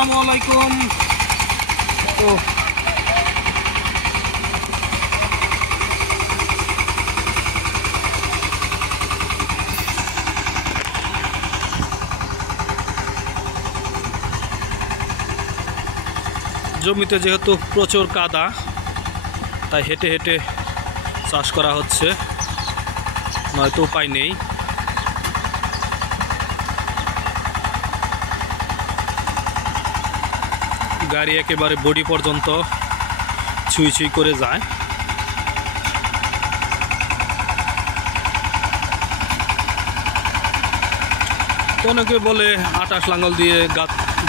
আসসালামু আলাইকুম। তো জমিতে যেহেতু প্রচুর কাদা, তাই হেঁটে হেঁটে চাষ করা হচ্ছে, নয়তো উপায় নেই। গাড়ি একেবারে বডি পর্যন্ত ছুঁই ছুঁই করে যায়। অনেকে বলে 28 লাঙ্গল দিয়ে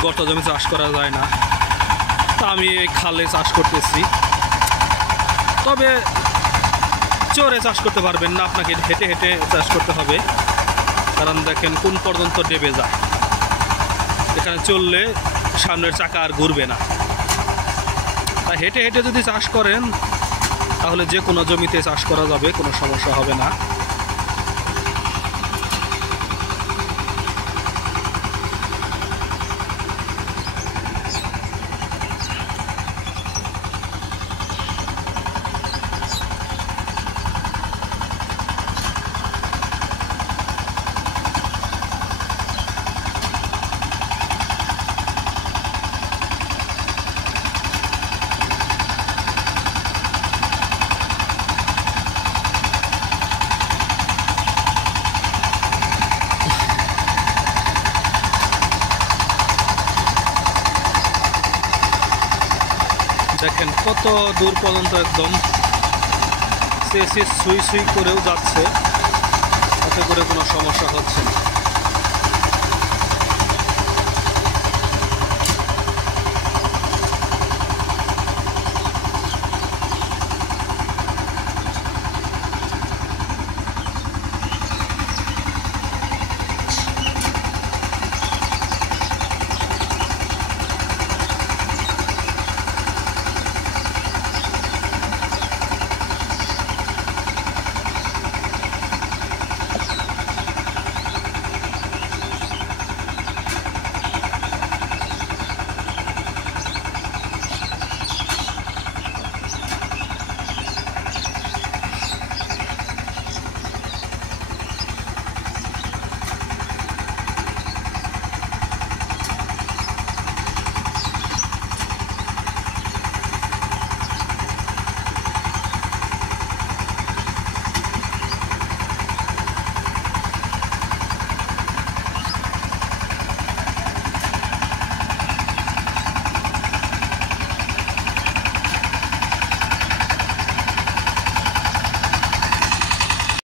গর্ত জমি চাষ করা যায় না, তা আমি এই খালে চাষ করতেছি। তবে চরে চাষ করতে পারবেন না, আপনাকে হেঁটে হেঁটে চাষ করতে হবে। কারণ দেখেন কোন পর্যন্ত ডেবে যায়, এখানে চললে সামনের চাকা আর ঘুরবে না। তাই হেঁটে হেঁটে যদি চাষ করেন তাহলে যে কোনো জমিতে চাষ করা যাবে, কোনো সমস্যা হবে না। দেখেন কত দূর পর্যন্ত একদম সে সুই সুই করেও যাচ্ছে, তাতে করে কোনো সমস্যা হচ্ছে না।